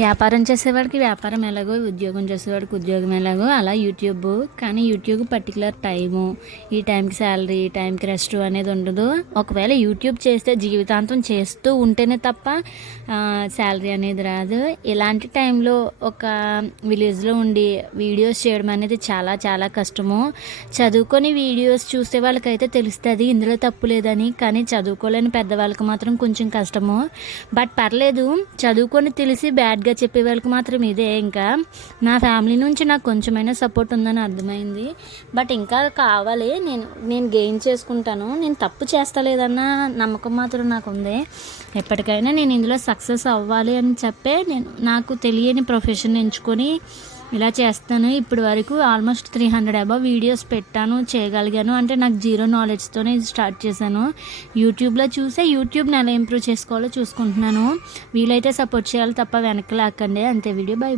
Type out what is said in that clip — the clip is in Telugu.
వ్యాపారం చేసేవాడికి వ్యాపారం ఎలాగో, ఉద్యోగం చేసేవాడికి ఉద్యోగం ఎలాగో అలా యూట్యూబ్. కానీ యూట్యూబ్ పర్టికులర్ టైము, ఈ టైంకి శాలరీ, ఈ టైంకి రెస్ట్ అనేది ఉండదు. ఒకవేళ యూట్యూబ్ చేస్తే జీవితాంతం చేస్తూ ఉంటేనే తప్ప శాలరీ అనేది రాదు. ఇలాంటి టైంలో ఒక విలేజ్లో ఉండి వీడియోస్ చేయడం అనేది చాలా చాలా కష్టము. చదువుకొని వీడియోస్ చూసే వాళ్ళకైతే తెలుస్తుంది ఇందులో తప్పు లేదని. కానీ చదువుకోలేని పెద్దవాళ్ళకి మాత్రం కొంచెం కష్టము. బట్ పర్లేదు, చదువుకొని తెలిసి బ్యాడ్గా చెప్పే వాళ్ళకి మాత్రం ఇదే. ఇంకా నా ఫ్యామిలీ నుంచి నాకు కొంచెమైనా సపోర్ట్ ఉందని అర్థమైంది. బట్ ఇంకా కావాలి, నేను గెయిన్ చేసుకుంటాను. నేను తప్పు చేస్తలేదన్న నమ్మకం మాత్రం నాకు ఉంది. ఎప్పటికైనా నేను ఇందులో సక్సెస్ అవ్వాలి అని చెప్పే నాకు తెలియని ప్రొఫెషన్ ఎంచుకొని ఇలా చేస్తాను. ఇప్పటి వరకు ఆల్మోస్ట్ 300 అబవ్ వీడియోస్ పెట్టాను, చేయగలిగాను. అంటే నాకు జీరో నాలెడ్జ్తోనే స్టార్ట్ చేశాను. యూట్యూబ్లో చూసే యూట్యూబ్ని ఎలా ఇంప్రూవ్ చేసుకోవాలో చూసుకుంటున్నాను. వీలైతే సపోర్ట్ చేయాలి తప్ప వెనక్కి లాక్కండి. అంతే. Video by.